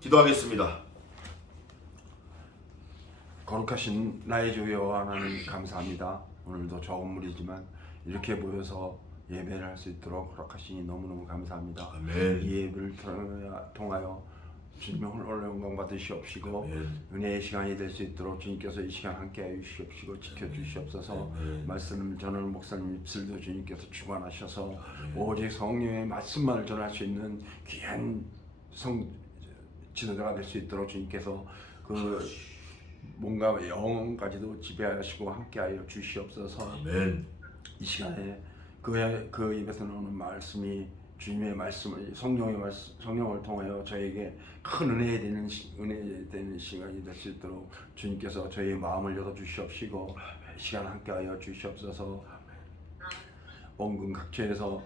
기도하겠습니다. 거룩하신 나의 주 여호와 하나님 감사합니다. 오늘도 적은 무리지만 이렇게 모여서 예배를 할 수 있도록 허락하시니 너무너무 감사합니다. 아멘. 이 예배를 통하여 주님의 홀로 영광 받으시옵시고 아멘. 은혜의 시간이 될 수 있도록 주님께서 이 시간 함께하여 주시옵시고 지켜주시옵소서. 아멘. 말씀을 전하는 목사님 입술도 주님께서 주관하셔서 아멘. 오직 성령의 말씀만을 전할 수 있는 귀한 지도자가 될 수 있도록 주님께서 그 몸과 영혼까지도 지배하시고 함께하여 주시옵소서. 아멘. 이 시간에 그 입에서 나오는 말씀이 주님의 말씀을 성령을 통하여 저에게 큰 은혜 되는 시간이 될 수 있도록 주님께서 저희의 마음을 열어 주시옵시고 이 시간 함께하여 주시옵소서. 원근 각처에서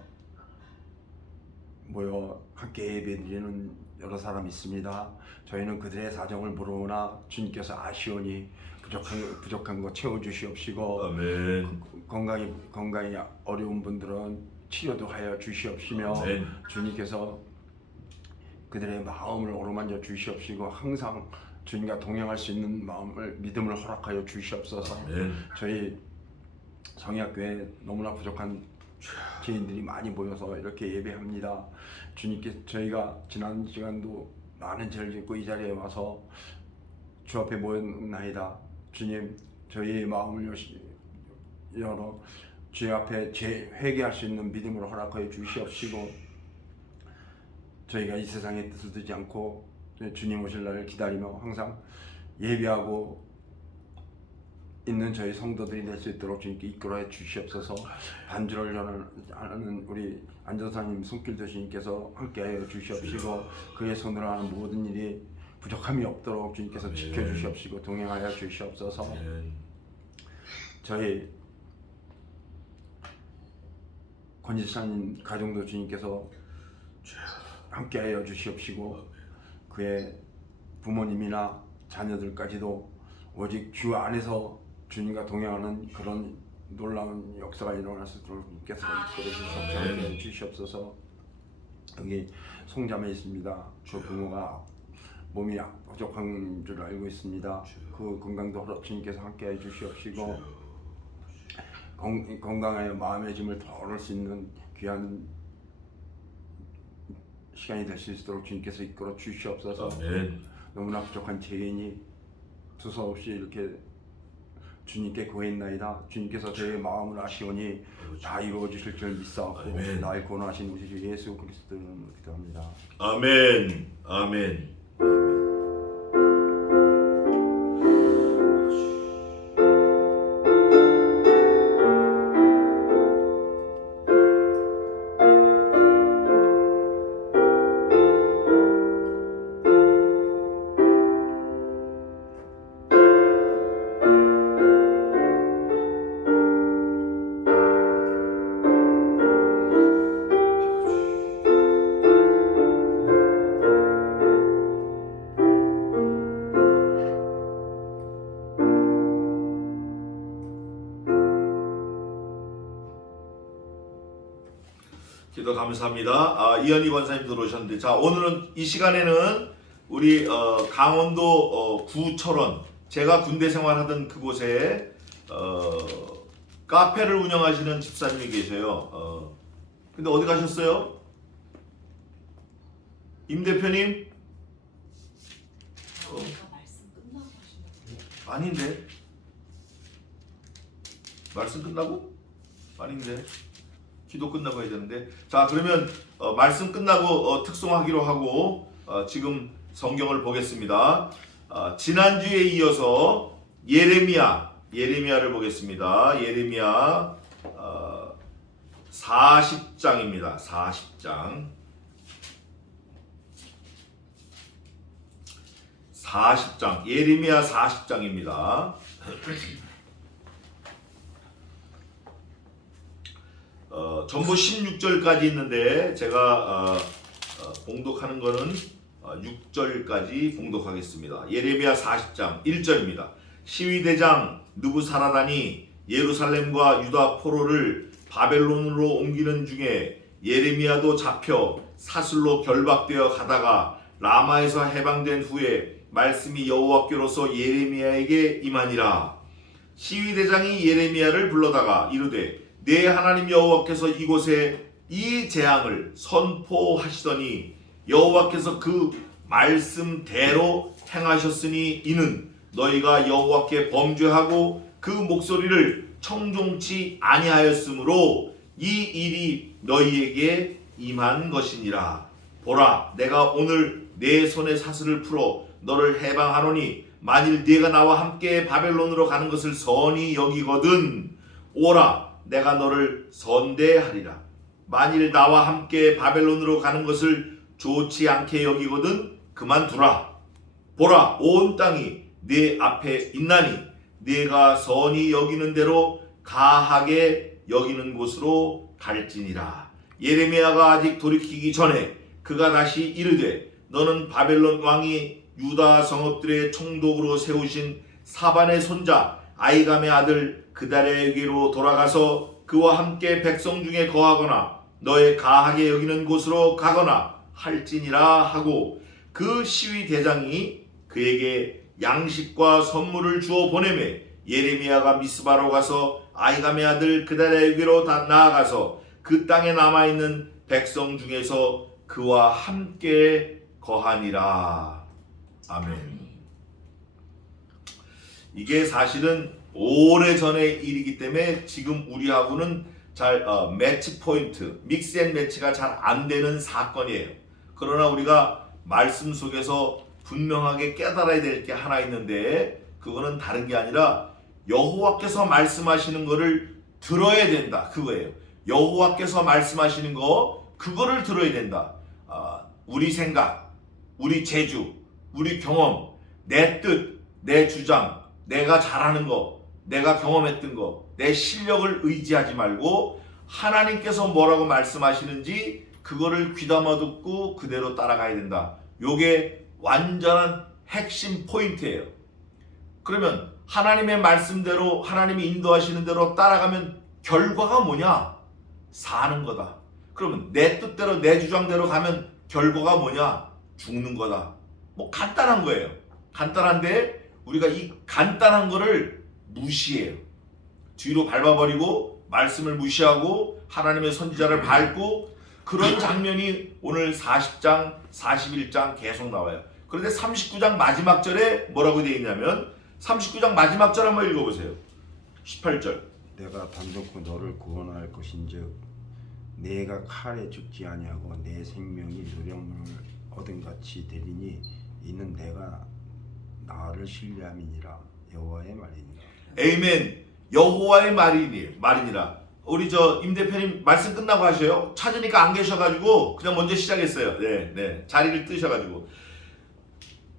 모여 함께 예배드리는 여러 사람이 있습니다. 저희는 그들의 사정을 모르나 주님께서 아시오니 부족한 거 채워주시옵시고 아멘. 건강이 어려운 분들은 치료도 하여 주시옵시며 아멘. 주님께서 그들의 마음을 어루만져 주시옵시고 항상 주님과 동행할 수 있는 믿음을 허락하여 주시옵소서. 아멘. 저희 성약교회 너무나 부족한 지인들이 많이 모여서 이렇게 예배합니다. 주님께 저희가 지난 시간도 많은 죄를 짓고 이 자리에 와서 주 앞에 모였나이다. 주님, 저희의 마음을 열어 주 앞에 회개할 수 있는 믿음으로 허락하여 주시옵시고 저희가 이 세상의 뜻을 두지 않고 주님 오실 날을 기다리며 항상 예배하고 있는 저희 성도들이 될 수 있도록 주님께 이끌어 주시옵소서. 반주를 하는 우리 안전사님 손길도 주님께서 함께하여 주시옵시고 그의 손으로 하는 모든 일이 부족함이 없도록 주님께서 지켜주시옵시고 동행하여 주시옵소서. 저희 권지사님 가정도 주님께서 함께하여 주시옵시고 그의 부모님이나 자녀들까지도 오직 주 안에서 주님과 동행하는 그런 놀라운 역사가 일어날 수 있도록 주님께서 이끌어 주시옵소서. 여기 송자매 있습니다. 그 부모가 몸이 부족한 줄 알고 있습니다. 그 건강도 주님께서 함께해 주시옵시고 건강하여 마음의 짐을 덜을 수 있는 귀한 시간이 될 수 있도록 주님께서 이끌어 주시옵소서. 아멘. 너무나 부족한 죄인이 두서없이 이렇게 주님께 구했나이다. 주님께서 저의 마음을 아시오니 다 이루어 주실 줄 믿사옵고 아멘. 나의 구원하신 우리 주 예수 그리스도는 기도합니다. 아멘. 아멘. 기도 감사합니다. 이현희 권사님 들어오셨는데, 자, 오늘은 이 시간에는 우리 강원도 구철원, 제가 군대 생활하던 그곳에 카페를 운영하시는 집사님이 계셔요. 근데 어디 가셨어요? 임 대표님? 말씀 끝나고 하신다고. 아닌데. 말씀 끝나고? 아닌데. 기도 끝나고 해야 되는데. 자, 그러면 말씀 끝나고 특송하기로 하고 지금 성경을 보겠습니다. 지난주에 이어서 예레미야를 보겠습니다. 예레미야 40장입니다. 40장. 40장. 예레미야 40장입니다. 전부 16절까지 있는데 제가 봉독하는 거는 6절까지 봉독하겠습니다. 예레미야 40장 1절입니다. 시위대장 느부사라단이 예루살렘과 유다 포로를 바벨론으로 옮기는 중에 예레미야도 잡혀 사슬로 결박되어 가다가 라마에서 해방된 후에 말씀이 여호와께로서 예레미야에게 임하니라. 시위대장이 예레미야를 불러다가 이르되 내 하나님 여호와께서 이곳에 이 재앙을 선포하시더니 여호와께서 그 말씀대로 행하셨으니 이는 너희가 여호와께 범죄하고 그 목소리를 청종치 아니하였으므로 이 일이 너희에게 임한 것이니라. 보라, 내가 오늘 내 손에 사슬을 풀어 너를 해방하노니 만일 네가 나와 함께 바벨론으로 가는 것을 선히 여기거든 오라, 내가 너를 선대하리라. 만일 나와 함께 바벨론으로 가는 것을 좋지 않게 여기거든 그만두라. 보라, 온 땅이 네 앞에 있나니 네가 선히 여기는 대로 가하게 여기는 곳으로 갈지니라. 예레미야가 아직 돌이키기 전에 그가 다시 이르되 너는 바벨론 왕이 유다 성읍들의 총독으로 세우신 사반의 손자 아이감의 아들 그달에게로 돌아가서 그와 함께 백성 중에 거하거나 너의 가하게 여기는 곳으로 가거나 할지니라 하고 그 시위 대장이 그에게 양식과 선물을 주어 보내매 예레미야가 미스바로 가서 아이감의 아들 그달에게로 나아가서 그 땅에 남아있는 백성 중에서 그와 함께 거하니라. 아멘. 이게 사실은 오래전의 일이기 때문에 지금 우리하고는 잘 매치 포인트, 믹스 앤 매치가 잘 안 되는 사건이에요. 그러나 우리가 말씀 속에서 분명하게 깨달아야 될 게 하나 있는데 그거는 다른 게 아니라 여호와께서 말씀하시는 거를 들어야 된다, 그거예요. 여호와께서 말씀하시는 거 그거를 들어야 된다. 우리 생각, 우리 재주, 우리 경험, 내 뜻, 내 주장, 내가 잘하는 거, 내가 경험했던 거, 내 실력을 의지하지 말고 하나님께서 뭐라고 말씀하시는지 그거를 귀담아 듣고 그대로 따라가야 된다. 요게 완전한 핵심 포인트예요. 그러면 하나님의 말씀대로 하나님이 인도하시는 대로 따라가면 결과가 뭐냐? 사는 거다. 그러면 내 뜻대로 내 주장대로 가면 결과가 뭐냐? 죽는 거다. 뭐 간단한 거예요. 간단한데 우리가 이 간단한 거를 무시해요. 뒤로 밟아버리고 말씀을 무시하고 하나님의 선지자를 밟고 그런 장면이 오늘 40장, 41장 계속 나와요. 그런데 39장 마지막 절에 뭐라고 되어 있냐면 39장 마지막 절 한번 읽어보세요. 18절. 내가 단독고 너를 구원할 것인즉 내가 칼에 죽지 아니하고 내 생명이 노력물을 얻은 같이 되리니 이는 내가 나를 신뢰함이니라. 여호와의 말이니라. 에이멘. 여호와의 말이니라. 우리 임 대표님 말씀 끝나고 하셔요. 찾으니까 안 계셔가지고 그냥 먼저 시작했어요. 네. 자리를 뜨셔가지고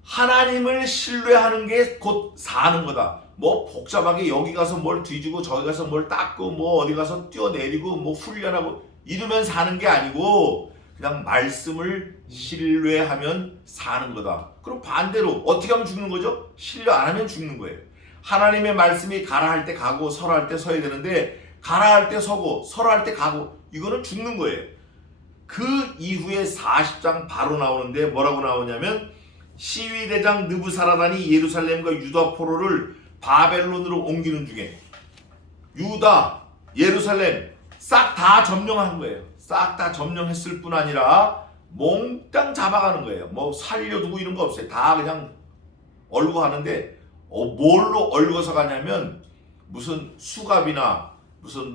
하나님을 신뢰하는 게 곧 사는 거다. 뭐 복잡하게 여기 가서 뭘 뒤지고 저기 가서 뭘 닦고 뭐 어디 가서 뛰어내리고 뭐 훈련하고 이러면 사는 게 아니고 그냥 말씀을 신뢰하면 사는 거다. 그럼 반대로 어떻게 하면 죽는 거죠? 신뢰 안 하면 죽는 거예요. 하나님의 말씀이 가라 할 때 가고 서라 할 때 서야 되는데 가라 할 때 서고 서라 할 때 가고 이거는 죽는 거예요. 그 이후에 40장 바로 나오는데 뭐라고 나오냐면 시위대장 느부사라단이 예루살렘과 유다 포로를 바벨론으로 옮기는 중에 유다, 예루살렘 싹 다 점령한 거예요. 싹 다 점령했을 뿐 아니라 몽땅 잡아가는 거예요. 뭐 살려두고 이런 거 없어요. 다 그냥 얼고 가는데 뭘로 얼고서 가냐면 무슨 수갑이나 무슨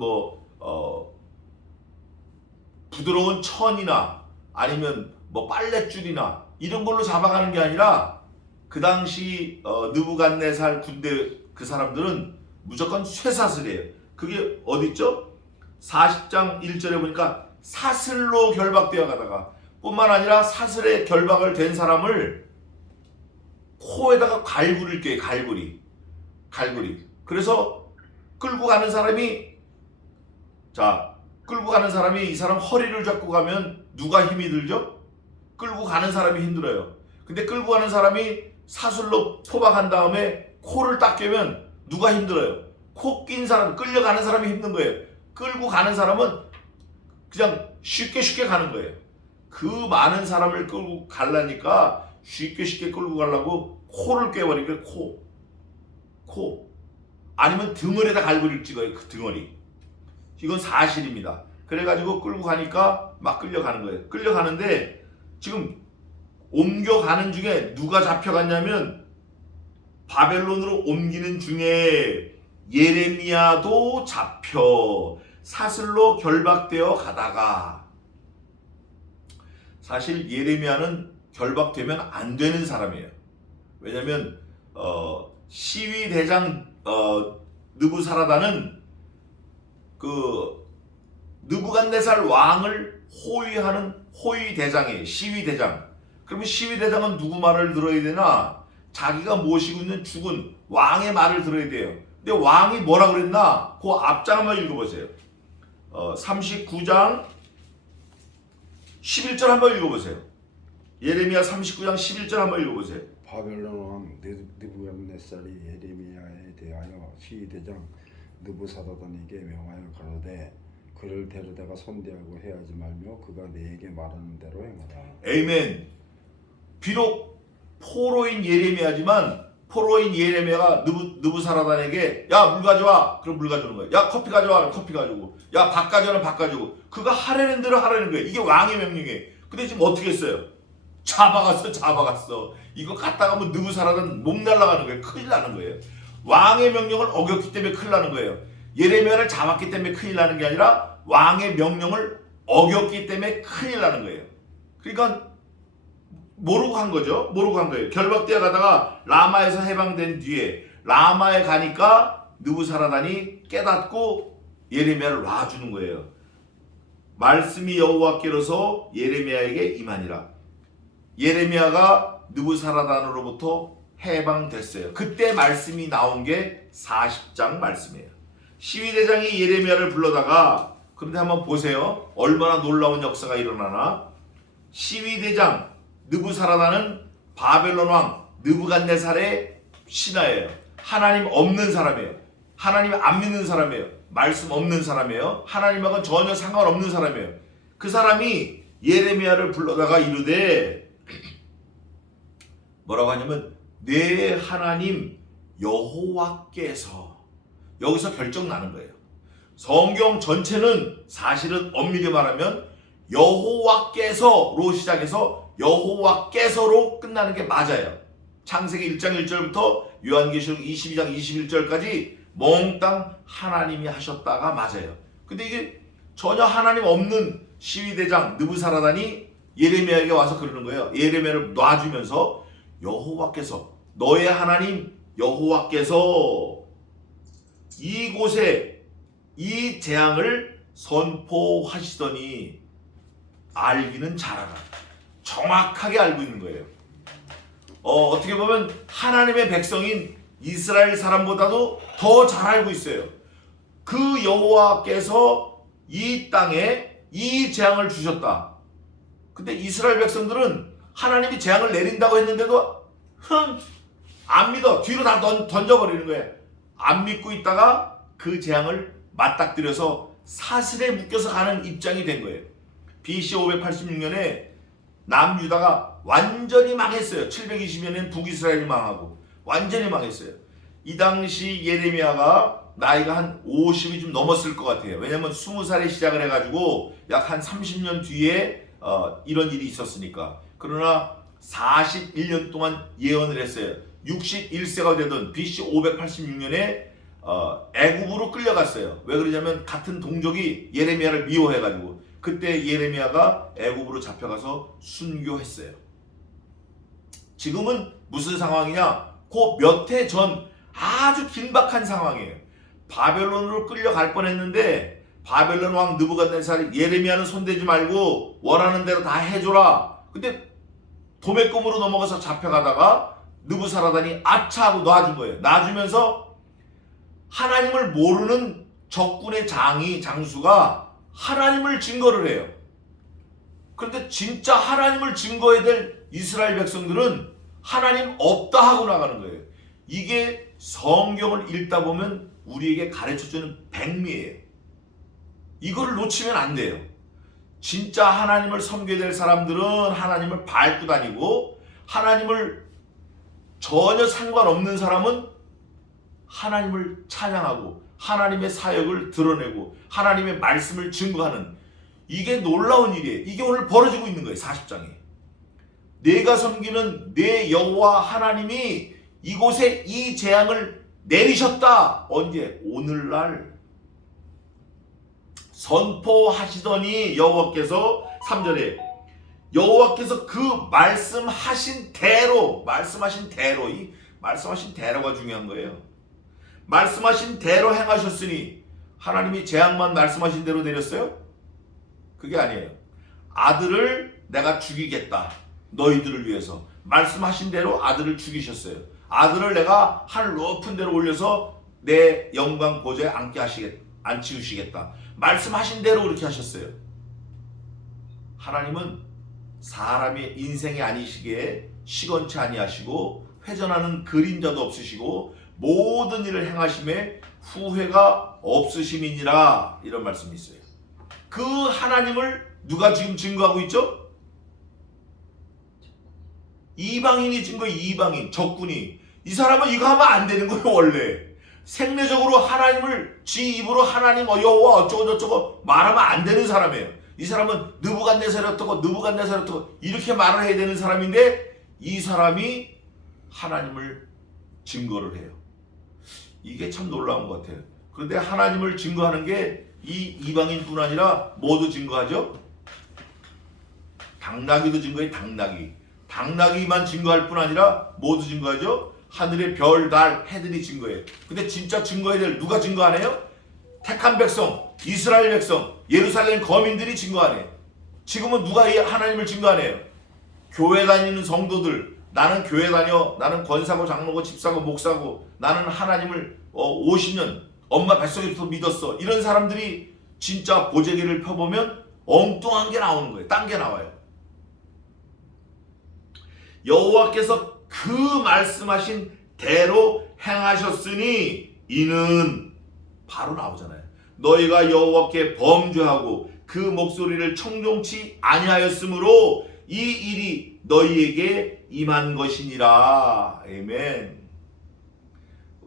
부드러운 천이나 아니면 뭐 빨랫줄이나 이런 걸로 잡아가는 게 아니라 그 당시 느부갓네살 군대 그 사람들은 무조건 쇠사슬이에요. 그게 어딨죠? 40장 1절에 보니까 사슬로 결박되어 가다가 뿐만 아니라 사슬에 결박을 된 사람을 코에다가 갈구리를 껴요. 갈구리. 그래서 끌고 가는 사람이 이 사람 허리를 잡고 가면 누가 힘이 들죠? 끌고 가는 사람이 힘들어요. 근데 끌고 가는 사람이 사슬로 포박한 다음에 코를 딱 꿰면 누가 힘들어요? 코 낀 사람, 끌려가는 사람이 힘든 거예요. 끌고 가는 사람은 그냥 쉽게 가는 거예요. 그 많은 사람을 끌고 가려니까 쉽게 끌고 가려고 코를 꿰버린 거예요. 코. 아니면 등을에다 갈고리를 찍어요. 그 등어리. 이건 사실입니다. 그래가지고 끌고 가니까 막 끌려가는 거예요. 끌려가는데 지금 옮겨가는 중에 누가 잡혀갔냐면 바벨론으로 옮기는 중에 예레미야도 잡혀 사슬로 결박되어 가다가, 사실 예레미야는 결박되면 안 되는 사람이에요. 왜냐면 시위대장 느부사라다는 그 느부갓네살 왕을 호위하는 호위대장이에요. 시위대장. 그러면 시위대장은 누구 말을 들어야 되나? 자기가 모시고 있는 죽은 왕의 말을 들어야 돼요. 근데 왕이 뭐라 그랬나? 그 앞장 한번 읽어보세요. 39장 11절 한번 읽어보세요. 예레미야 39장 11절 한번 읽어보세요. 바벨론 왕 느부갓네살이 예레미야에 대하여 시위대장 느부사라단에게 명하여 가로되 그를 데려다가 손대하고 해하지 말며 그가 내게 말하는 대로 행하라. 에이멘. 비록 포로인 예레미야지만 포로인 예레미야가 느부사라단에게 야 물 가져와. 그럼 물 가져오는 거예요. 야 커피 가져와. 그럼 커피 가져오고. 야 밥 가져와. 밥 가져오고. 그가 하라는 대로 하라는 거예요. 이게 왕의 명령이에요. 근데 지금 어떻게 했어요? 잡아갔어. 이거 갔다 가면 느부사라단 몸 날아가는 거예요. 큰일 나는 거예요. 왕의 명령을 어겼기 때문에 큰일 나는 거예요. 예레미야를 잡았기 때문에 큰일 나는 게 아니라 왕의 명령을 어겼기 때문에 큰일 나는 거예요. 그러니까 모르고 한 거죠. 모르고 한 거예요. 결박되어 가다가 라마에서 해방된 뒤에 라마에 가니까 느부사라단이 깨닫고 예레미야를 놔주는 거예요. 말씀이 여호와께로서 예레미야에게 임하니라. 예레미야가 느부사라단으로부터 해방됐어요. 그때 말씀이 나온 게 40장 말씀이에요. 시위대장이 예레미야를 불러다가, 그런데 한번 보세요. 얼마나 놀라운 역사가 일어나나. 시위대장 느부사라단은 바벨론 왕 느부갓네살의 신하예요. 하나님 없는 사람이에요. 하나님 안 믿는 사람이에요. 말씀 없는 사람이에요. 하나님하고는 전혀 상관없는 사람이에요. 그 사람이 예레미야를 불러다가 이르되 뭐라고 하냐면 내 하나님 여호와께서, 여기서 결정 나는 거예요. 성경 전체는 사실은 엄밀히 말하면 여호와께서로 시작해서 여호와께서로 끝나는 게 맞아요. 창세기 1장 1절부터 요한계시록 22장 21절까지 몽땅 하나님이 하셨다가 맞아요. 근데 이게 전혀 하나님 없는 시위대장 느부사라단이 예레미야에게 와서 그러는 거예요. 예레미야를 놔주면서 여호와께서, 너의 하나님 여호와께서 이곳에 이 재앙을 선포하시더니 알기는 잘하라. 정확하게 알고 있는 거예요. 어떻게 보면 하나님의 백성인 이스라엘 사람보다도 더 잘 알고 있어요. 그 여호와께서 이 땅에 이 재앙을 주셨다. 근데 이스라엘 백성들은 하나님이 재앙을 내린다고 했는데도 안 믿어. 뒤로 다 던져버리는 거예요. 안 믿고 있다가 그 재앙을 맞닥뜨려서 사슬에 묶여서 가는 입장이 된 거예요. BC 586년에 남유다가 완전히 망했어요. 720년엔 북이스라엘이 망하고 완전히 망했어요. 이 당시 예레미야가 나이가 한 50이 좀 넘었을 것 같아요. 왜냐면 20살에 시작을 해가지고 약 한 30년 뒤에 이런 일이 있었으니까. 그러나 41년 동안 예언을 했어요. 61세가 되던 BC 586년에 애굽으로 끌려갔어요. 왜 그러냐면 같은 동족이 예레미야를 미워해가지고. 그때 예레미야가 애굽으로 잡혀가서 순교했어요. 지금은 무슨 상황이냐? 그 몇 해 전 아주 긴박한 상황이에요. 바벨론으로 끌려갈 뻔했는데 바벨론 왕 느부갓네살이 예레미야는 손대지 말고 원하는 대로 다 해줘라. 근데 도매금으로 넘어가서 잡혀가다가 느부사라단이 아차 하고 놔준 거예요. 놔주면서 하나님을 모르는 적군의 장수가 하나님을 증거를 해요. 그런데 진짜 하나님을 증거해야 될 이스라엘 백성들은 하나님 없다 하고 나가는 거예요. 이게 성경을 읽다 보면 우리에게 가르쳐주는 백미예요. 이거를 놓치면 안 돼요. 진짜 하나님을 섬겨야 될 사람들은 하나님을 밟고 다니고, 하나님을 전혀 상관없는 사람은 하나님을 찬양하고 하나님의 사역을 드러내고 하나님의 말씀을 증거하는, 이게 놀라운 일이에요. 이게 오늘 벌어지고 있는 거예요. 40장에 내가 섬기는 내 여호와 하나님이 이곳에 이 재앙을 내리셨다. 언제? 오늘날 선포하시더니 여호와께서 3절에 여호와께서 그 말씀하신 대로, 이 말씀하신 대로가 중요한 거예요. 말씀하신 대로 행하셨으니, 하나님이 재앙만 말씀하신 대로 내렸어요? 그게 아니에요. 아들을 내가 죽이겠다. 너희들을 위해서. 말씀하신 대로 아들을 죽이셨어요. 아들을 내가 하늘 높은 데로 올려서 내 영광 보좌에 앉히시겠다. 말씀하신 대로 그렇게 하셨어요. 하나님은 사람의 인생이 아니시기에 시건치 아니하시고 회전하는 그림자도 없으시고 모든 일을 행하심에 후회가 없으심이니라, 이런 말씀이 있어요. 그 하나님을 누가 지금 증거하고 있죠? 이방인이 증거해. 이방인, 적군이. 이 사람은 이거 하면 안 되는 거예요. 원래 생내적으로 하나님을 지 입으로 하나님 여호와 어쩌고 저쩌고 말하면 안 되는 사람이에요. 이 사람은 느부갓네살이 어떻고 이렇게 말을 해야 되는 사람인데, 이 사람이 하나님을 증거를 해요. 이게 참 놀라운 것 같아요. 그런데 하나님을 증거하는 게 이 이방인뿐 아니라 모두 증거하죠. 당나귀도 증거해. 당나귀만 증거할 뿐 아니라 모두 증거하죠. 하늘의 별, 달, 해들이 증거해. 근데 진짜 증거해야 될 누가 증거 안 해요? 택한 백성, 이스라엘 백성, 예루살렘 거민들이 증거 안 해요. 지금은 누가 이 하나님을 증거 안 해요? 교회 다니는 성도들. 나는 교회 다녀, 나는 권사고 장로고 집사고 목사고, 나는 하나님을 50년 엄마 뱃속에부터 믿었어. 이런 사람들이 진짜 보재기를 펴보면 엉뚱한 게 나오는 거예요. 딴 게 나와요. 여호와께서 그 말씀하신 대로 행하셨으니 이는 바로 나오잖아요. 너희가 여호와께 범죄하고 그 목소리를 청종치 아니하였으므로 이 일이 너희에게 임한 것이니라. 아멘.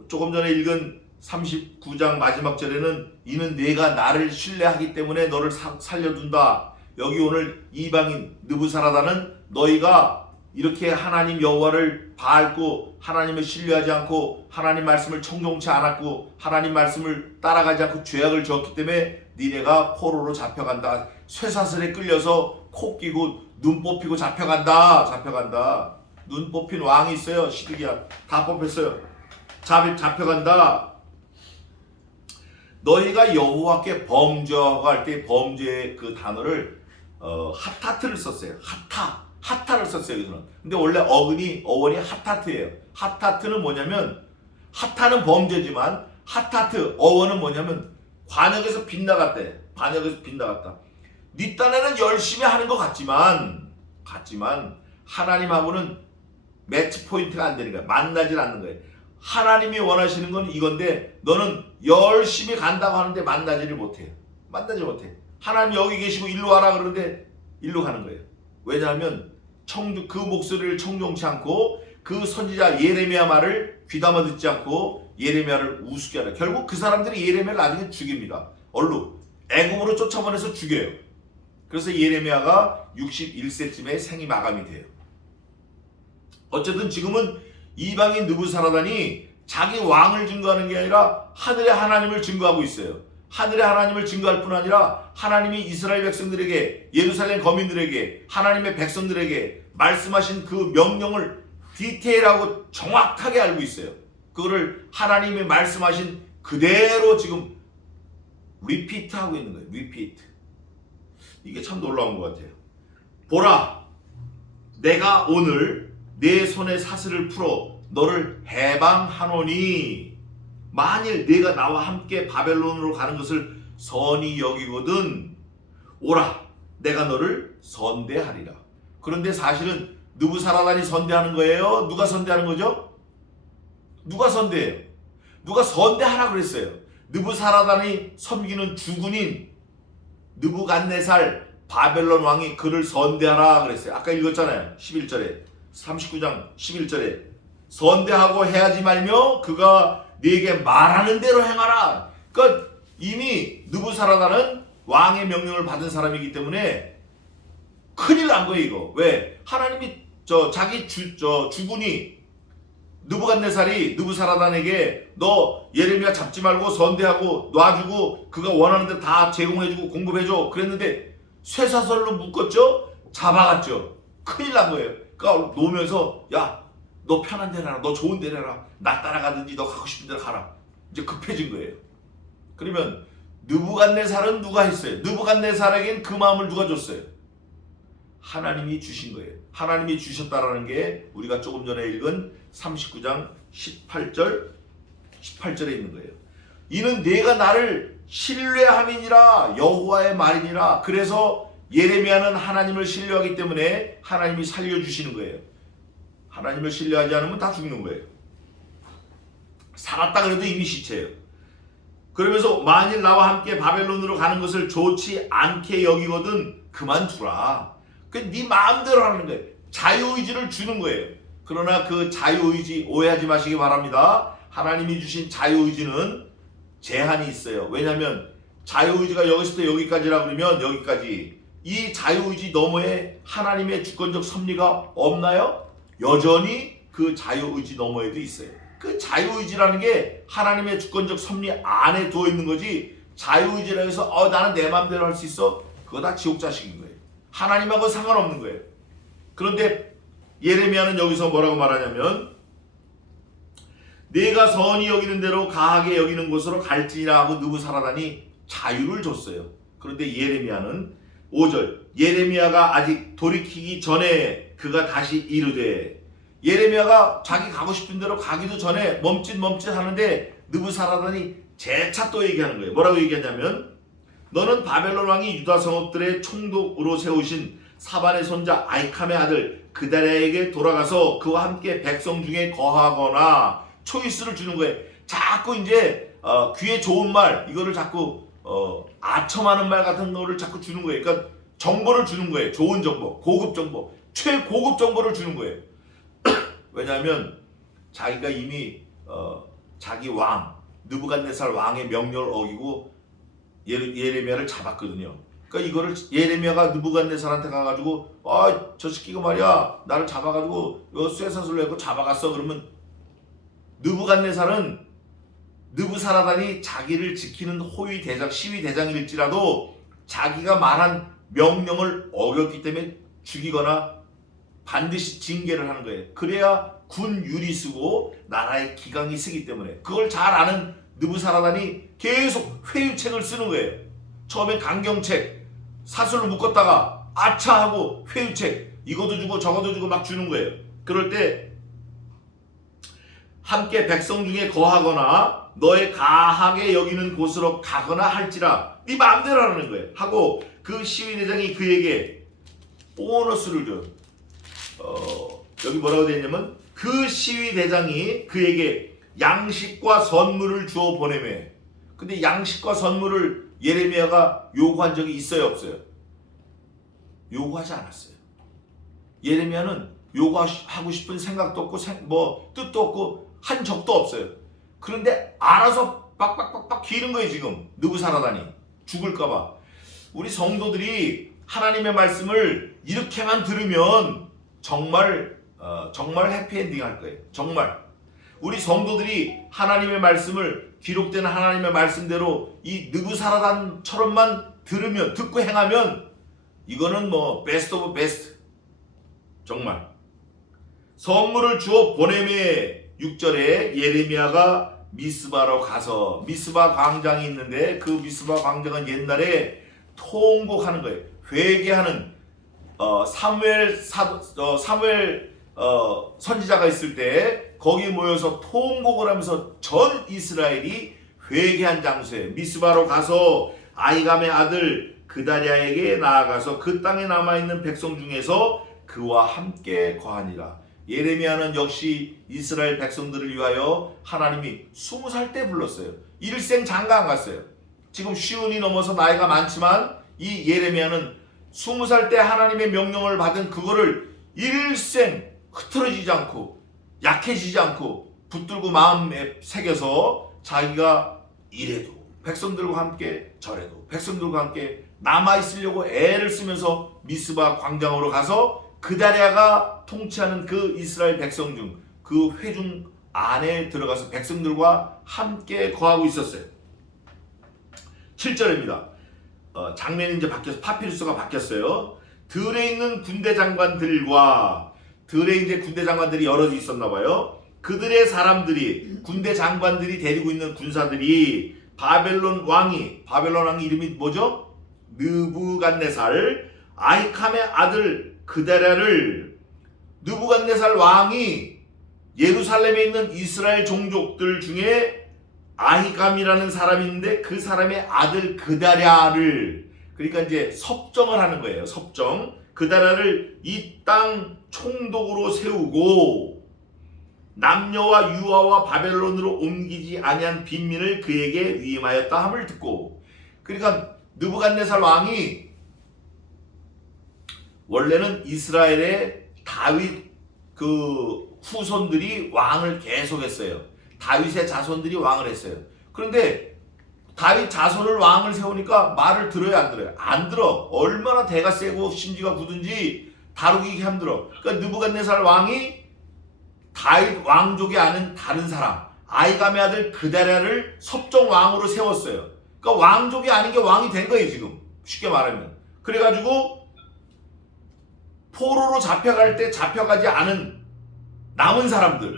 조금 전에 읽은 39장 마지막 절에는 이는 내가 나를 신뢰하기 때문에 너를 살려둔다. 여기 오늘 이방인 느부사라다는 너희가 이렇게 하나님 여호와를 밟고 하나님을 신뢰하지 않고 하나님 말씀을 청종치 않았고 하나님 말씀을 따라가지 않고 죄악을 지었기 때문에 니네가 포로로 잡혀간다. 쇠사슬에 끌려서 코 끼고 눈 뽑히고 잡혀간다. 눈 뽑힌 왕이 있어요. 시드기야. 다 뽑혔어요. 잡혀간다. 너희가 여호와께 범죄하고 할 때 범죄의 그 단어를 하타트를 썼어요. 하타를 썼어요. 여기서는. 근데 원래 어원이 하타트예요. 하타트는 뭐냐면, 하타는 범죄지만 하타트 어원은 뭐냐면 관역에서 빗나갔대. 네 딴에는 열심히 하는 것 같지만 하나님하고는 매치 포인트가 안 되는 거야. 만나질 않는 거예요. 하나님이 원하시는 건 이건데 너는 열심히 간다고 하는데 만나지를 못해. 하나님 여기 계시고 일로 와라 그러는데 일로 가는 거예요. 왜냐하면 그 목소리를 청종치 않고 그 선지자 예레미야 말을 귀담아 듣지 않고 예레미야를 우습게 하라. 결국 그 사람들이 예레미야를 나중에 죽입니다. 애굽으로 쫓아보내서 죽여요. 그래서 예레미야가 61세쯤에 생이 마감이 돼요. 어쨌든 지금은 이방인 느부사라단이 자기 왕을 증거하는 게 아니라 하늘의 하나님을 증거하고 있어요. 하늘의 하나님을 증거할 뿐 아니라 하나님이 이스라엘 백성들에게, 예루살렘 거민들에게, 하나님의 백성들에게 말씀하신 그 명령을 디테일하고 정확하게 알고 있어요. 그거를 하나님이 말씀하신 그대로 지금 리피트하고 있는 거예요. 리피트. 이게 참 놀라운 것 같아요. 보라, 내가 오늘 내 손에 사슬을 풀어 너를 해방하노니 만일 네가 나와 함께 바벨론으로 가는 것을 선히 여기거든 오라, 내가 너를 선대하리라. 그런데 사실은 느부사라단이 선대하는 거예요? 누가 선대하는 거죠? 누가 선대해요? 누가 선대하라 그랬어요. 느부사라단이 섬기는 주군인 느부갓네살 바벨론 왕이 그를 선대하라 그랬어요. 아까 읽었잖아요. 11절에 39장 11절에 선대하고 해하지 말며 그가 네게 말하는 대로 행하라. 그러니까 이미 느부사라다는 왕의 명령을 받은 사람이기 때문에 큰일 난 거예요. 이거 왜? 하나님이 자기 주군이 느부갓네살이 느부사라단에게 너 예레미야 잡지 말고 선대하고 놔주고 그가 원하는 대로 다 제공해주고 공급해줘 그랬는데 쇠사슬로 묶었죠? 잡아갔죠. 큰일 난 거예요. 그러니까 놓으면서 야 너 편한 데로 해라. 너 좋은 데로 해라. 나 따라가든지 너 가고 싶은 데로 가라. 이제 급해진 거예요. 그러면 느부갓네살은 누가 했어요? 느부갓네살에겐 그 마음을 누가 줬어요? 하나님이 주신 거예요. 하나님이 주셨다라는 게 우리가 조금 전에 읽은 39장 18절에 있는 거예요. 이는 내가 나를 신뢰함이니라 여호와의 말이니라. 그래서 예레미야는 하나님을 신뢰하기 때문에 하나님이 살려주시는 거예요. 하나님을 신뢰하지 않으면 다 죽는 거예요. 살았다 그래도 이미 시체예요. 그러면서 만일 나와 함께 바벨론으로 가는 것을 좋지 않게 여기거든 그만두라. 네 마음대로 하는 거예요. 자유의지를 주는 거예요. 그러나 그 자유의지 오해하지 마시기 바랍니다. 하나님이 주신 자유의지는 제한이 있어요. 왜냐하면 자유의지가 여기서부터 여기까지라 그러면 여기까지. 이 자유의지 너머에 하나님의 주권적 섭리가 없나요? 여전히 그 자유의지 너머에도 있어요. 그 자유의지라는 게 하나님의 주권적 섭리 안에 두어 있는 거지, 자유의지라 해서 나는 내 마음대로 할 수 있어, 그거 다 지옥 자식인 거예요. 하나님하고 상관없는 거예요. 그런데 예레미야는 여기서 뭐라고 말하냐면 내가 선히 여기는 대로 가하게 여기는 곳으로 갈지니라 하고 느부사라단이 자유를 줬어요. 그런데 예레미야는 5절 예레미야가 아직 돌이키기 전에 그가 다시 이르되, 예레미야가 자기 가고 싶은 대로 가기도 전에 멈칫 하는데 느부사라단이 재차 또 얘기하는 거예요. 뭐라고 얘기하냐면 너는 바벨론 왕이 유다 성읍들의 총독으로 세우신 사반의 손자 아이캄의 아들 그다랴에게 돌아가서 그와 함께 백성 중에 거하거나, 초이스를 주는 거예요. 자꾸 이제 귀에 좋은 말, 이거를 자꾸 아첨하는 말 같은 거를 자꾸 주는 거예요. 그러니까 정보를 주는 거예요. 좋은 정보, 고급 정보, 최고급 정보를 주는 거예요. 왜냐하면 자기가 이미 자기 왕 느부갓네살 왕의 명령을 어기고 예레미야를 잡았거든요. 그러니까 이거를 예레미야가 느부갓네살한테 가가지고 저 새끼가 말이야 나를 잡아가지고 쇠사슬로 해서 잡아갔어. 그러면 느부갓네살은 느부사라단이 자기를 지키는 호위 대장, 시위 대장일지라도 자기가 말한 명령을 어겼기 때문에 죽이거나 반드시 징계를 하는 거예요. 그래야 군 유리 쓰고 나라의 기강이 쓰기 때문에. 그걸 잘 아는 느부사라단이 계속 회유책을 쓰는 거예요. 처음엔 강경책, 사슬로 묶었다가 아차 하고 회유책, 이것도 주고 저것도 주고 막 주는 거예요. 그럴 때 함께 백성 중에 거하거나 너의 가하게 여기는 곳으로 가거나 할지라, 네 마음대로 하는 거예요. 하고 그 시위대장이 그에게 보너스를 줘. 여기 뭐라고 되어 있냐면 그 시위대장이 그에게 양식과 선물을 주어 보내매. 근데 양식과 선물을 예레미야가 요구한 적이 있어요, 없어요? 요구하지 않았어요. 예레미야는 요구하고 싶은 생각도 없고 뜻도 없고 한 적도 없어요. 그런데 알아서 빡빡빡빡 기는 거예요. 지금 느부사라단이 죽을까봐. 우리 성도들이 하나님의 말씀을 이렇게만 들으면 정말 해피엔딩 할 거예요. 정말 우리 성도들이 하나님의 말씀을, 기록된 하나님의 말씀대로 이 느부사라단처럼만 들으면, 듣고 행하면 이거는 베스트 오브 베스트. 정말 선물을 주어 보내매. 6절에 예레미야가 미스바로 가서, 미스바 광장이 있는데 그 미스바 광장은 옛날에 통곡하는 거예요. 회개하는 사무엘 선지자가 있을 때 거기 모여서 통곡을 하면서 전 이스라엘이 회개한 장소에 미스바로 가서 아이감의 아들 그다랴에게 나아가서 그 땅에 남아있는 백성 중에서 그와 함께 거하니라. 예레미야는 역시 이스라엘 백성들을 위하여 하나님이 20살 때 불렀어요. 일생 장가 안 갔어요. 지금 50이 넘어서 나이가 많지만 이 예레미야는 20살 때 하나님의 명령을 받은 그거를 일생 흐트러지지 않고 약해지지 않고 붙들고 마음에 새겨서 자기가 이래도 백성들과 함께 저래도 백성들과 함께 남아있으려고 애를 쓰면서 미스바 광장으로 가서 그다랴가 통치하는 그 이스라엘 백성 중 그 회중 안에 들어가서 백성들과 함께 거하고 있었어요. 7절입니다. 장면이 이제 바뀌어서 파피루스가 바뀌었어요. 들에 있는 군대 장관들과 들에 이제 군대 장관들이 여러 있었나 봐요. 그들의 사람들이 군대 장관들이 데리고 있는 군사들이 바벨론 왕이 이름이 뭐죠? 느부갓네살 아히캄의 아들 그다랴를 느부갓네살 왕이 예루살렘에 있는 이스라엘 종족들 중에 아히감이라는 사람이 있는데 그 사람의 아들 그다랴를 그러니까 이제 섭정을 하는 거예요. 섭정. 그다랴를 이 땅 총독으로 세우고 남녀와 유아와 바벨론으로 옮기지 아니한 빈민을 그에게 위임하였다 함을 듣고 그러니까 느부갓네살 왕이 원래는 이스라엘의 다윗 그 후손들이 왕을 계속했어요. 다윗의 자손들이 왕을 했어요. 그런데 다윗 자손을 왕을 세우니까 말을 들어요, 안 들어요? 안 들어. 얼마나 대가 세고 심지가 굳은지 다루기 힘들어. 그러니까 느부갓네살 왕이 다윗 왕족이 아닌 다른 사람 아히감의 아들 그다랴를 섭정 왕으로 세웠어요. 그러니까 왕족이 아닌 게 왕이 된 거예요, 지금. 쉽게 말하면. 그래가지고 포로로 잡혀갈 때 잡혀가지 않은 남은 사람들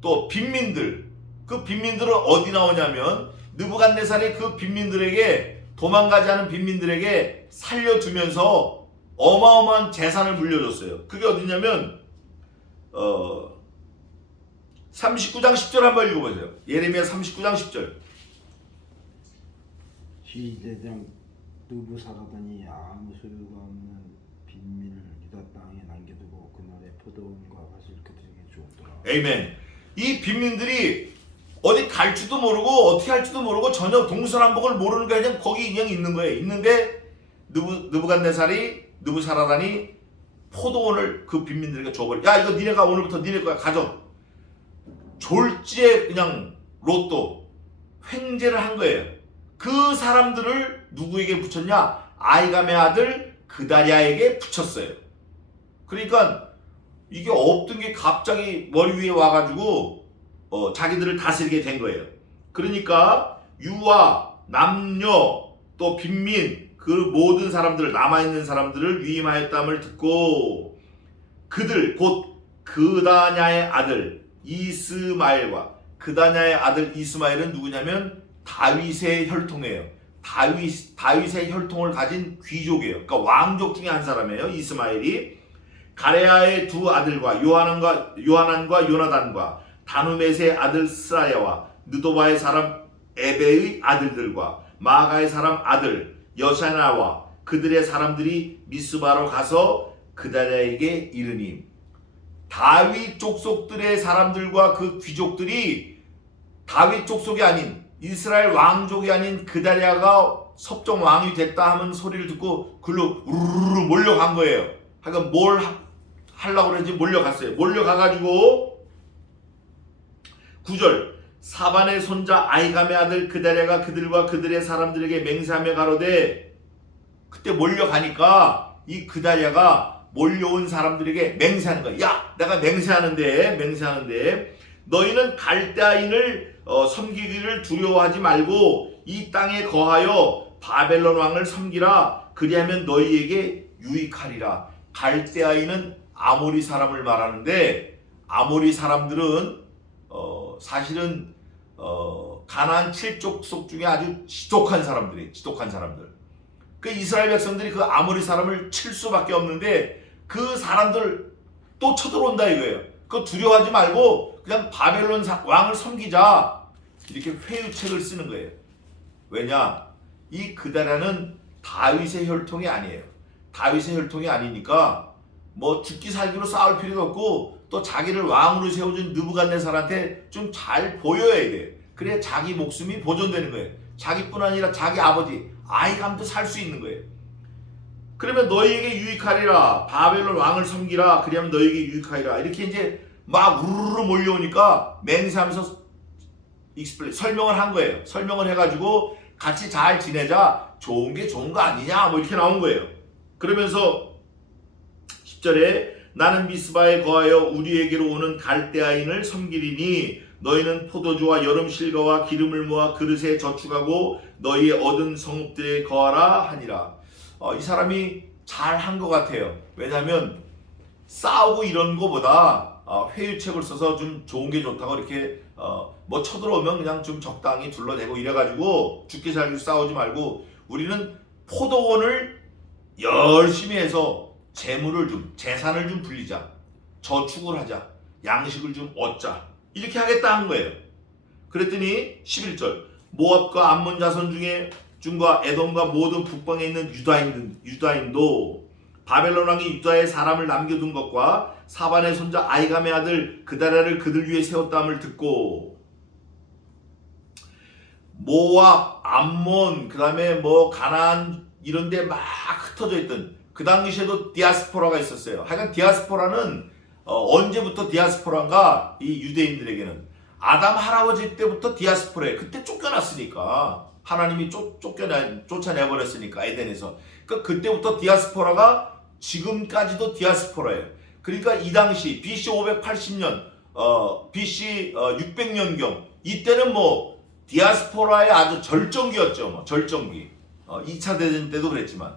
또 빈민들 그 빈민들은 어디 나오냐면 느부갓네살이 그 빈민들에게 도망가지 않은 빈민들에게 살려두면서 어마어마한 재산을 물려줬어요. 그게 어디냐면 39장 10절 한번 읽어보세요. 예레미야 39장 10절. 시대장 느부사라다니 아무 소유가 없는 빈민을 유다 땅에 남겨두고 그날의 포도원과 밭을 그들에게 주었더라. 에이멘. 이 빈민들이 어디 갈 줄도 모르고 어떻게 할지도 모르고 전혀 동서남북을 모르는 게 그냥 거기 그냥 있는 거예요. 있는데 느부사라다니 포도원을 그 빈민들에게 줘버려. 야 이거 니네가 오늘부터 니네 거야 가져. 졸지에 그냥 로또 횡재를 한 거예요. 그 사람들을 누구에게 붙였냐? 아히감의 아들 그다랴에게 붙였어요. 그러니까 이게 없던 게 갑자기 머리 위에 와가지고 자기들을 다스리게 된 거예요. 그러니까 유아, 남녀, 또 빈민 그 모든 사람들을 남아있는 사람들을 위임하였다함을 듣고 그들 곧 그다냐의 아들 이스마엘과 그다냐의 아들 이스마엘은 누구냐면 다윗의 혈통이에요. 다윗의 혈통을 가진 귀족이에요. 그러니까 왕족 중에 한 사람이에요. 이스마엘이 가레아의 두 아들과 요하난과 요나단과 다누멧의 아들 스라야와 느도바의 사람 에베의 아들들과 마가의 사람 아들 여샤나와 그들의 사람들이 미스바로 가서 그다랴에게 이르니 다윗 족속들의 사람들과 그 귀족들이 다윗 족속이 아닌 이스라엘 왕족이 아닌 그다랴가 섭정 왕이 됐다 하는 소리를 듣고 글로 우르르 몰려간 거예요. 하여간 뭘 하려고 그랬는지 몰려갔어요. 몰려가가지고 9절 사반의 손자 아히감의 아들 그다랴가 그들과 그들의 사람들에게 맹세하며 가로되 그때 몰려가니까 이 그다랴가 몰려온 사람들에게 맹세하는 거야. 야 내가 맹세하는데 너희는 갈대아인을 섬기기를 두려워하지 말고 이 땅에 거하여 바벨론 왕을 섬기라. 그리하면 너희에게 유익하리라. 갈대아인은 아모리 사람을 말하는데 아모리 사람들은 사실은 가나안 7족속 중에 아주 지독한 사람들. 그 이스라엘 백성들이 그 아모리 사람을 칠 수밖에 없는데 그 사람들 또 쳐들어온다 이거예요. 그거 두려워하지 말고 그냥 바벨론 왕을 섬기자 이렇게 회유책을 쓰는 거예요. 왜냐? 이 그다랴는 다윗의 혈통이 아니에요. 다윗의 혈통이 아니니까 뭐 죽기 살기로 싸울 필요가 없고 또 자기를 왕으로 세워준 느부갓네살한테 좀 잘 보여야 돼. 그래야 자기 목숨이 보존되는 거예요. 자기뿐 아니라 자기 아버지 아히감도 살 수 있는 거예요. 그러면 너희에게 유익하리라. 바벨론 왕을 섬기라. 그리하면 너희에게 유익하리라. 이렇게 이제 막 우르르 몰려오니까 맹세하면서 설명을 한 거예요. 설명을 해가지고 같이 잘 지내자. 좋은 게 좋은 거 아니냐 뭐 이렇게 나온 거예요. 그러면서 10절에 나는 미스바에 거하여 우리에게로 오는 갈대아인을 섬기리니 너희는 포도주와 여름 실과와 기름을 모아 그릇에 저축하고 너희의 얻은 성읍들에 거하라 하니라. 이 사람이 잘 한 것 같아요. 왜냐하면 싸우고 이런 거보다 회유책을 써서 좀 좋은 게 좋다고 이렇게 뭐 쳐들어오면 그냥 좀 적당히 둘러대고 이래가지고 죽게 살기 싸우지 말고 우리는 포도원을 열심히 해서 재물을 좀 재산을 좀 불리자, 저축을 하자, 양식을 좀 얻자 이렇게 하겠다 한 거예요. 그랬더니 11절 모압과 암몬 자손 중과 에돔과 모든 북방에 있는 유다인도 바벨론 왕이 유다에 사람을 남겨둔 것과 사반의 손자 아이감의 아들 그다랴를 그들 위에 세웠다함을 듣고 모압, 암몬, 그 다음에 뭐 가나안 이런데 막 흩어져 있던 그 당시에도 디아스포라가 있었어요. 하여간 디아스포라는 언제부터 디아스포라인가 이 유대인들에게는 아담 할아버지 때부터 디아스포라예요. 그때 쫓겨났으니까 하나님이 쫓아내버렸으니까 에덴에서. 그러니까 그때부터 디아스포라가 지금까지도 디아스포라예요. 그러니까 이 당시 BC 580년, BC 600년경 이때는 뭐 디아스포라의 아주 절정기였죠. 뭐 절정기. 2차 대전 때도 그랬지만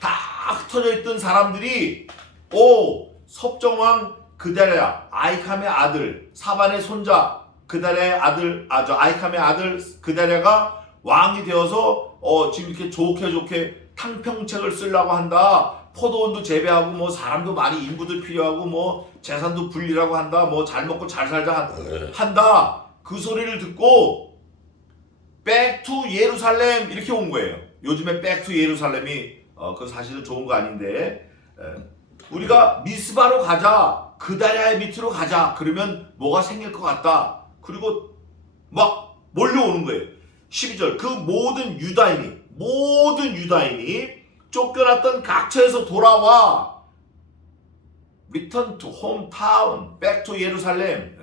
다 흩어져 있던 사람들이 섭정왕 그다랴 아이캄의 아들 사반의 손자 그다랴의 아들 아이캄의 아들 그다랴가 왕이 되어서 지금 이렇게 좋게 탕평책을 쓰려고 한다. 포도원도 재배하고 뭐 사람도 많이 인부도 필요하고 뭐 재산도 불리라고 한다. 뭐 잘 먹고 잘 살자 한다. 그 소리를 듣고 백투 예루살렘 이렇게 온 거예요. 요즘에 백투 예루살렘이 그 사실은 좋은 거 아닌데 우리가 미스바로 가자. 그다랴의 밑으로 가자. 그러면 뭐가 생길 것 같다. 그리고 막 몰려오는 거예요. 12절 그 모든 유다인이 쫓겨났던 각처에서 돌아와 Return to hometown, back to 예루살렘.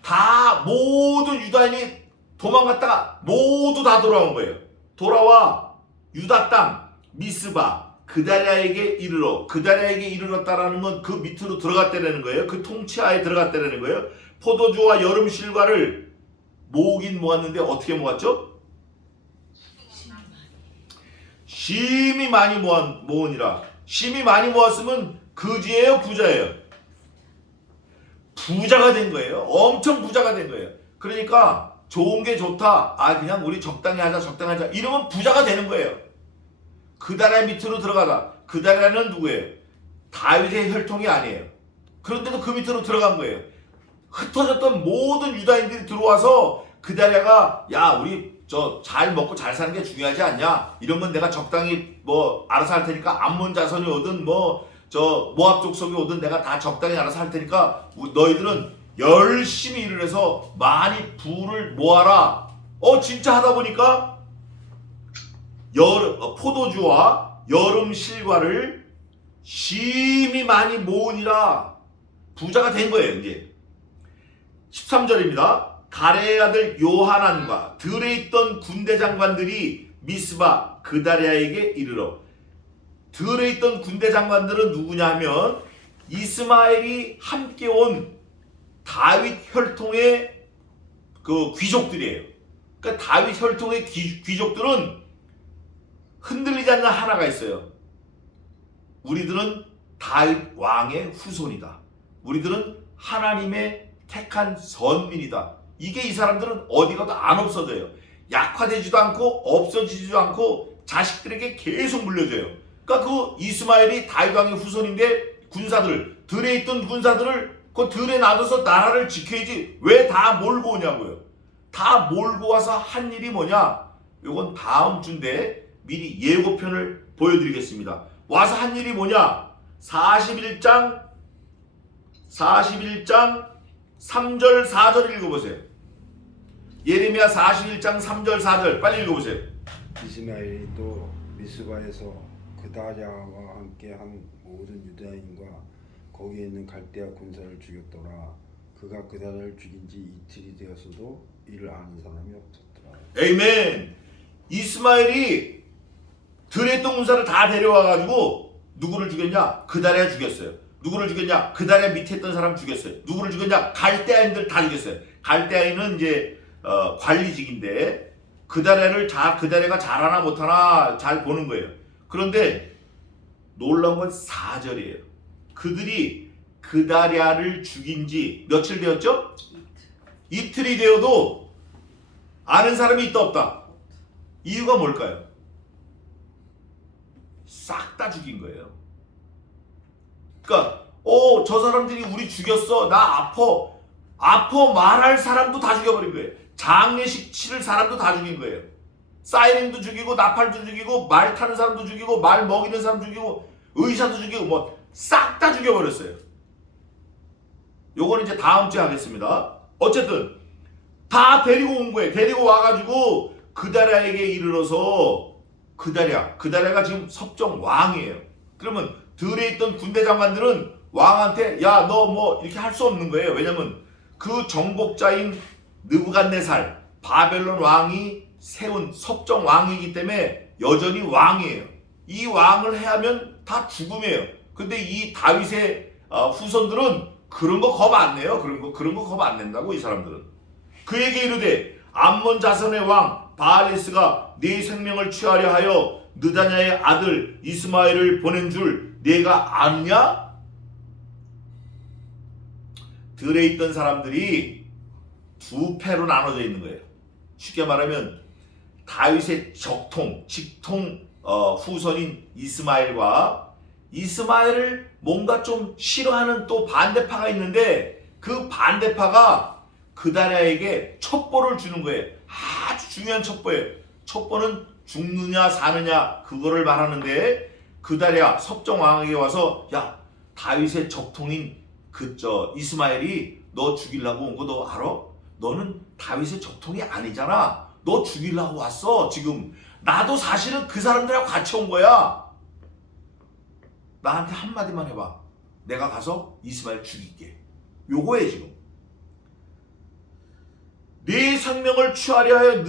다 모든 유다인이 도망갔다가 모두 다 돌아온 거예요. 돌아와 유다 땅 미스바 그다랴에게 이르러 그다랴에게 이르렀다라는 건 그 밑으로 들어갔다라는 거예요. 그 통치하에 들어갔다라는 거예요. 포도주와 여름 실과를 모으긴 모았는데 어떻게 모았죠? 심히 많이 모으니라. 심히 많이 모았으면 거지예요, 부자예요? 부자가 된 거예요. 엄청 부자가 된 거예요. 그러니까 좋은 게 좋다. 그냥 우리 적당히 하자. 이러면 부자가 되는 거예요. 그다랴 밑으로 들어가다. 그다랴는 누구예요? 다윗의 혈통이 아니에요. 그런데도 그 밑으로 들어간 거예요. 흩어졌던 모든 유다인들이 들어와서 그다랴가 우리 잘 먹고 잘 사는 게 중요하지 않냐? 이런 건 내가 적당히 뭐 알아서 할 테니까 암몬 자손이 오든 모압 족속이 오든 내가 다 적당히 알아서 할 테니까 너희들은 열심히 일을 해서 많이 부를 모아라. 진짜 하다 보니까 포도주와 여름 실과를 심히 많이 모으니라. 부자가 된 거예요. 이제 13절입니다. 가레의 아들 요하난과 들에 있던 군대 장관들이 미스바 그다랴에게 이르러. 들에 있던 군대 장관들은 누구냐 하면 이스마엘이 함께 온 다윗 혈통의 그 귀족들이에요. 그러니까 다윗 혈통의 귀족들은 흔들리지 않는 하나가 있어요. 우리들은 다윗 왕의 후손이다. 우리들은 하나님의 택한 선민이다. 이게 이 사람들은 어디 가도 안 없어져요. 약화되지도 않고 없어지지도 않고 자식들에게 계속 물려줘요. 그러니까 그 이스마엘이 다윗 왕의 후손인데 들에 있던 군사들을 그 들에 놔둬서 나라를 지켜야지 왜 다 몰고 오냐고요. 다 몰고 와서 한 일이 뭐냐? 요건 다음 주인데 미리 예고편을 보여드리겠습니다. 와서 한 일이 뭐냐? 41장 3절 4절 읽어보세요. 예레미야 41장 3절 4절 빨리 읽어보세요. 이스마엘이 또 미스바에서 그다랴와 함께한 모든 유다인과 거기에 있는 갈대아 군사를 죽였더라. 그가 그다랴를 죽인 지 이틀이 되었어도 이를 아는 사람이 없었더라. 에이멘. 이스마엘이 들에 있던 군사를 다 데려와가지고 누구를 죽였냐? 그다랴 죽였어요. 누구를 죽였냐? 그다랴 밑에 있던 사람 죽였어요. 누구를 죽였냐? 갈대아인들 다 죽였어요. 갈대아인은 이제 관리직인데 그다랴가 잘하나 못하나 잘 보는 거예요. 그런데 놀라운 건 4절이에요. 그들이 그다랴를 죽인 지 며칠 되었죠? 이틀이 되어도 아는 사람이 있다 없다. 이유가 뭘까요? 싹 다 죽인 거예요. 그러니까 저 사람들이 우리 죽였어. 나 아파 말할 사람도 다 죽여버린 거예요. 장례식 치를 사람도 다 죽인 거예요. 사이렌도 죽이고 나팔도 죽이고 말 타는 사람도 죽이고 말 먹이는 사람 죽이고 의사도 죽이고 뭐 싹 다 죽여버렸어요. 요거는 이제 다음 주에 하겠습니다. 어쨌든 다 데리고 온 거예요. 데리고 와가지고 그다랴에게 이르러서 그다랴가 지금 섭정 왕이에요. 그러면 들에 있던 군대 장관들은 왕한테 야 너 뭐 이렇게 할 수 없는 거예요. 왜냐면 그 정복자인 느부갓네살 바벨론 왕이 세운 섭정 왕이기 때문에 여전히 왕이에요. 이 왕을 해하면 다 죽음이에요. 근데 이 다윗의 후손들은 그런 거 겁 안 내요. 그런 거 겁 안 낸다고 이 사람들은. 그에게 이르되 암몬 자손의 왕 바알레스가 네 생명을 취하려 하여 느다냐의 아들 이스마엘을 보낸 줄 네가 아느냐? 들에 있던 사람들이 두 패로 나눠져 있는 거예요. 쉽게 말하면 다윗의 직통 후손인 이스마엘을 뭔가 좀 싫어하는 또 반대파가 있는데 그 반대파가 그다랴에게 첩보를 주는 거예요. 아주 중요한 첩보예요. 첩보는 죽느냐 사느냐 그거를 말하는데 그다랴 섭정 왕에게 와서 야 다윗의 적통인 이스마엘이 너 죽이려고 온 거 너 알아? 너는 다윗의 적통이 아니잖아. 너 죽이려고 왔어 지금. 나도 사실은 그 사람들하고 같이 온 거야. 나한테 한마디만 해봐. 내가 가서 이스마엘 죽일게. 요거에 지금. 네 생명을 취하려 하여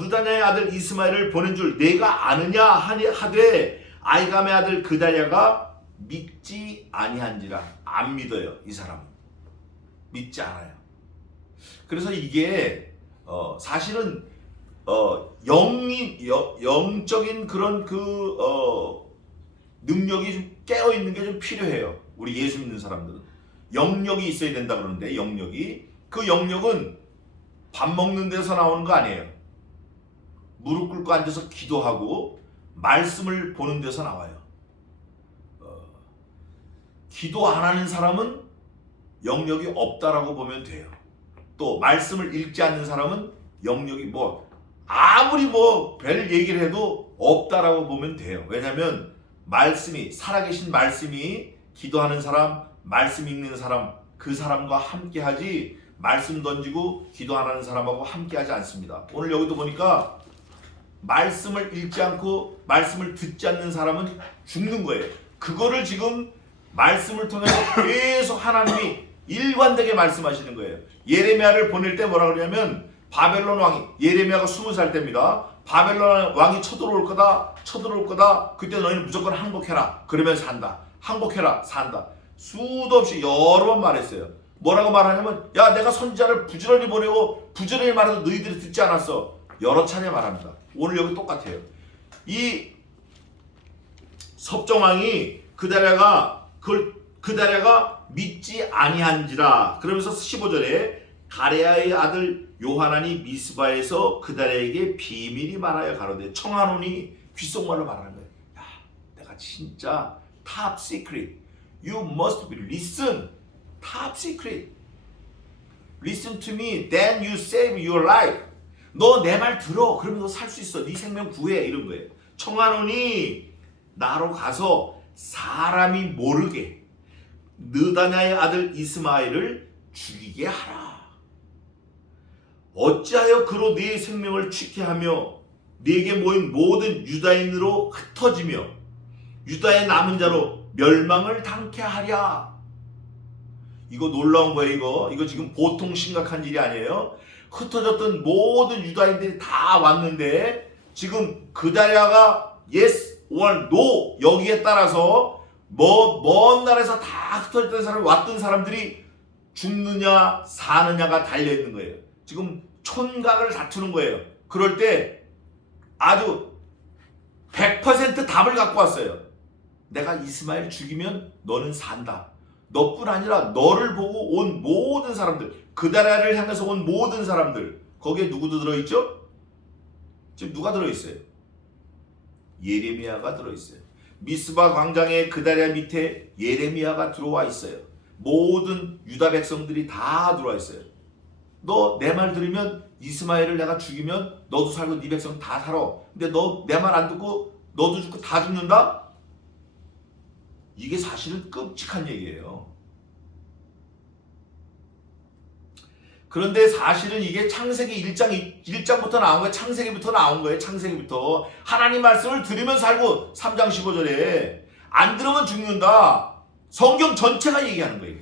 느다냐의 아들 이스마엘을 보낸 줄 내가 아느냐 하되 아이감의 아들 그다랴가 믿지 아니한지라. 안 믿어요. 이 사람은 믿지 않아요. 그래서 이게 사실은 영적인 그런 능력이 좀 깨어 있는 게 좀 필요해요. 우리 예수 믿는 사람들은 영역이 있어야 된다 그러는데 그 영역은 밥 먹는 데서 나오는 거 아니에요. 무릎 꿇고 앉아서 기도하고 말씀을 보는 데서 나와요. 기도 안 하는 사람은 영역이 없다라고 보면 돼요. 또 말씀을 읽지 않는 사람은 영역이 아무리 별 얘기를 해도 없다라고 보면 돼요. 왜냐하면 살아계신 말씀이 기도하는 사람, 말씀 읽는 사람, 그 사람과 함께 하지 말씀 던지고 기도 안 하는 사람하고 함께 하지 않습니다. 오늘 여기도 보니까 말씀을 읽지 않고 말씀을 듣지 않는 사람은 죽는 거예요. 그거를 지금 말씀을 통해서 계속 하나님이 일관되게 말씀하시는 거예요. 예레미야를 보낼 때 뭐라 그러냐면 바벨론 왕이 예레미야가 20살 때입니다. 바벨론 왕이 쳐들어올 거다. 그때 너희는 무조건 항복해라. 그러면 산다. 항복해라. 산다. 수도 없이 여러 번 말했어요. 뭐라고 말하냐면 야 내가 선지자를 부지런히 보내고 부지런히 말해도 너희들이 듣지 않았어. 여러 차례 말합니다. 오늘 여기 똑같아요. 이 섭정왕이 그다랴가 믿지 아니한지라. 그러면서 15절에 가레야의 아들 요하난이 미스바에서 그다랴에게 비밀이 말하여 가로되 청하노니 귓속말로 말하는 거예요. 야 내가 진짜 top secret. You must be listen. top secret. Listen to me. Then you save your life. 너 내 말 들어. 그러면 너 살 수 있어. 네 생명 구해. 이런 거예요. 청하노니 나로 가서 사람이 모르게 느다냐의 아들 이스마엘을 죽이게 하라. 어찌하여 그로 네 생명을 취케 하며 네게 모인 모든 유다인으로 흩어지며 유다의 남은 자로 멸망을 당케 하랴. 이거 놀라운 거예요. 이거 지금 보통 심각한 일이 아니에요. 흩어졌던 모든 유다인들이 다 왔는데 지금 그다랴가 yes or no 여기에 따라서 먼 나라에서 다 흩어졌던 사람이 왔던 사람들이 죽느냐 사느냐가 달려있는 거예요. 지금 촌각을 다투는 거예요. 그럴 때 아주 100% 답을 갖고 왔어요. 내가 이스마엘 죽이면 너는 산다. 너뿐 아니라 너를 보고 온 모든 사람들, 그다랴를 향해서 온 모든 사람들, 거기에 누구도 들어있죠? 지금 누가 들어있어요? 예레미야가 들어있어요. 미스바 광장의 그다랴 밑에 예레미야가 들어와 있어요. 모든 유다 백성들이 다 들어와 있어요. 너 내 말 들으면 이스마엘을 내가 죽이면 너도 살고 네 백성 다 살아. 근데 너 내 말 안 듣고 너도 죽고 다 죽는다? 이게 사실은 끔찍한 얘기예요. 그런데 사실은 이게 창세기 1장부터 나온 거예요. 창세기부터 나온 거예요. 창세기부터. 하나님 말씀을 들으면 살고 3장 15절에 안 들으면 죽는다. 성경 전체가 얘기하는 거예요.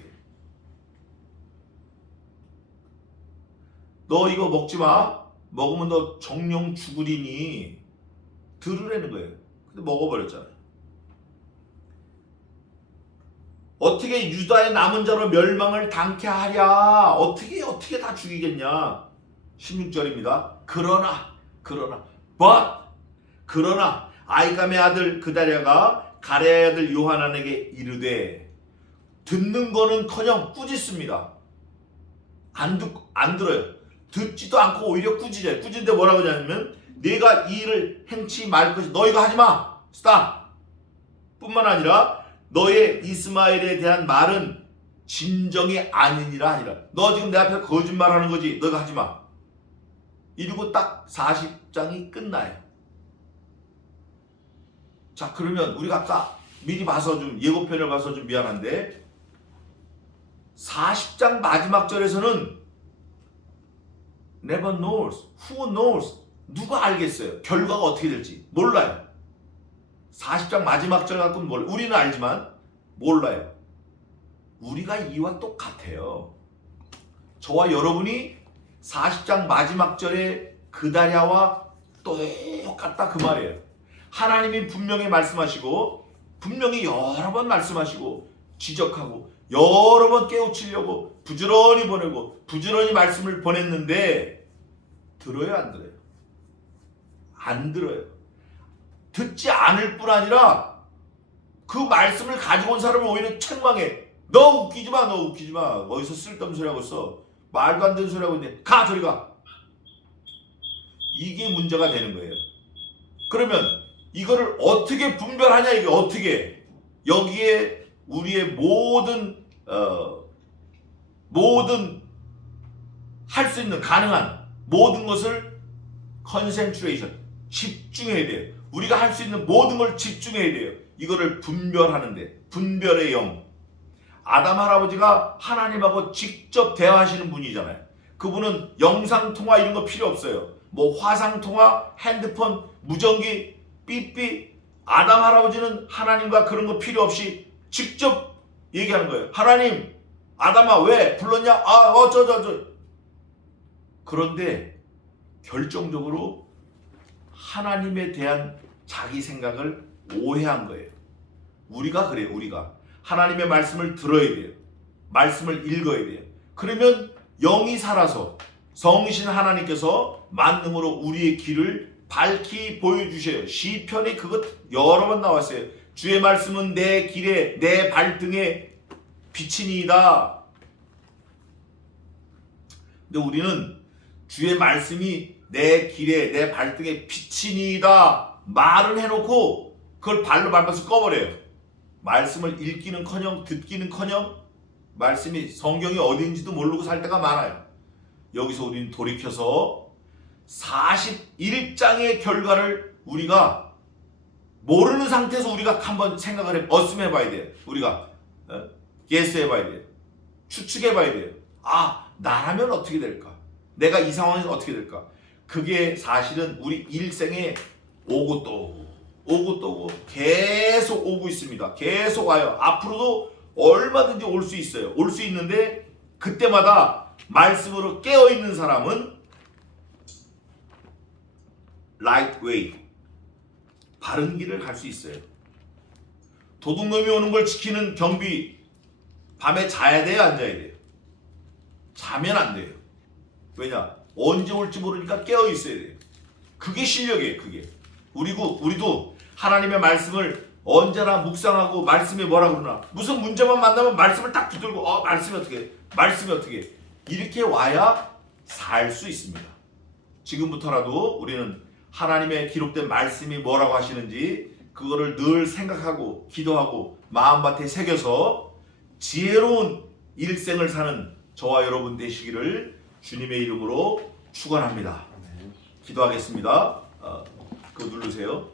너 이거 먹지 마. 먹으면 너 정령 죽으리니 들으라는 거예요. 근데 먹어버렸잖아요. 어떻게 유다의 남은 자로 멸망을 당케 하랴. 어떻게 다 죽이겠냐. 16절입니다. 그러나 아이감의 아들 그다랴가 가레아의 아들 요하난에게 이르되 듣는 거는커녕 꾸짖습니다. 안 들어요. 듣지도 않고 오히려 꾸짖어요. 꾸짖는데 뭐라고 하냐면 내가 이 일을 행치 말 것이 너희가 하지마. 스탑. 뿐만 아니라 너의 이스마엘에 대한 말은 진정이 아니니라 하니라. 너 지금 내 앞에서 거짓말하는 거지. 너가 하지마. 이러고 딱 40장이 끝나요. 자, 그러면 우리가 아까 미리 봐서 좀 예고편을 봐서 좀 미안한데 40장 마지막 절에서는 never knows, who knows, 누가 알겠어요? 결과가 어떻게 될지 몰라요. 40장 마지막 절 갖고는 몰라요. 우리는 알지만 몰라요. 우리가 이와 똑같아요. 저와 여러분이 40장 마지막 절에 그다랴와 똑같다 그 말이에요. 하나님이 분명히 말씀하시고 분명히 여러 번 말씀하시고 지적하고 여러 번 깨우치려고 부지런히 보내고 부지런히 말씀을 보냈는데 들어요 안 들어요? 안 들어요. 듣지 않을 뿐 아니라 그 말씀을 가지고 온 사람을 오히려 책망해. 너 웃기지 마. 어디서 쓸데없는 소리 하고 있어. 말도 안 되는 소리 하고 있네. 가 저리 가. 이게 문제가 되는 거예요. 그러면 이거를 어떻게 분별하냐 이게 어떻게. 여기에 우리의 모든 할 수 있는 가능한 모든 것을 컨센트레이션 집중해야 돼요. 우리가 할 수 있는 모든 걸 집중해야 돼요. 이거를 분별하는데 분별의 영. 아담 할아버지가 하나님하고 직접 대화하시는 분이잖아요. 그분은 영상통화 이런 거 필요 없어요. 뭐 화상통화, 핸드폰, 무전기, 삐삐. 아담 할아버지는 하나님과 그런 거 필요 없이 직접 얘기하는 거예요. 하나님, 아담아 왜 불렀냐? 그런데 결정적으로 하나님에 대한 자기 생각을 오해한 거예요. 우리가 그래요. 우리가 하나님의 말씀을 들어야 돼요. 말씀을 읽어야 돼요. 그러면 영이 살아서 성신 하나님께서 만능으로 우리의 길을 밝히 보여주셔요. 시편에 그것 여러 번 나왔어요. 주의 말씀은 내 길에 내 발등에 빛이니이다. 근데 우리는 주의 말씀이 내 길에 내 발등에 빛이니이다 말은 해놓고 그걸 발로 밟아서 꺼버려요. 말씀을 읽기는커녕 듣기는커녕 말씀이 성경이 어딘지도 모르고 살 때가 많아요. 여기서 우리는 돌이켜서 41장의 결과를 우리가 모르는 상태에서 우리가 한번 생각을 어스해봐야 돼요. 우리가 예스해봐야 돼요. 추측해봐야 돼요. 아, 나라면 어떻게 될까? 내가 이 상황에서 어떻게 될까? 그게 사실은 우리 일생에 오고 또 오고 또 오고 계속 오고 있습니다. 계속 와요. 앞으로도 얼마든지 올 수 있어요. 올 수 있는데 그때마다 말씀으로 깨어 있는 사람은 right way, 바른 길을 갈 수 있어요. 도둑놈이 오는 걸 지키는 경비, 밤에 자야 돼요, 앉아야 돼요? 자면 안 돼요. 왜냐? 언제 올지 모르니까 깨어 있어야 돼요. 그게 실력이에요. 그게. 우리도 하나님의 말씀을 언제나 묵상하고 말씀이 뭐라 그러나 무슨 문제만 만나면 말씀을 딱 붙들고 말씀이 어떻게 이렇게 와야 살 수 있습니다. 지금부터라도 우리는 하나님의 기록된 말씀이 뭐라고 하시는지 그거를 늘 생각하고 기도하고 마음밭에 새겨서 지혜로운 일생을 사는 저와 여러분 되시기를 주님의 이름으로 축원합니다. 기도하겠습니다. 그거 누르세요.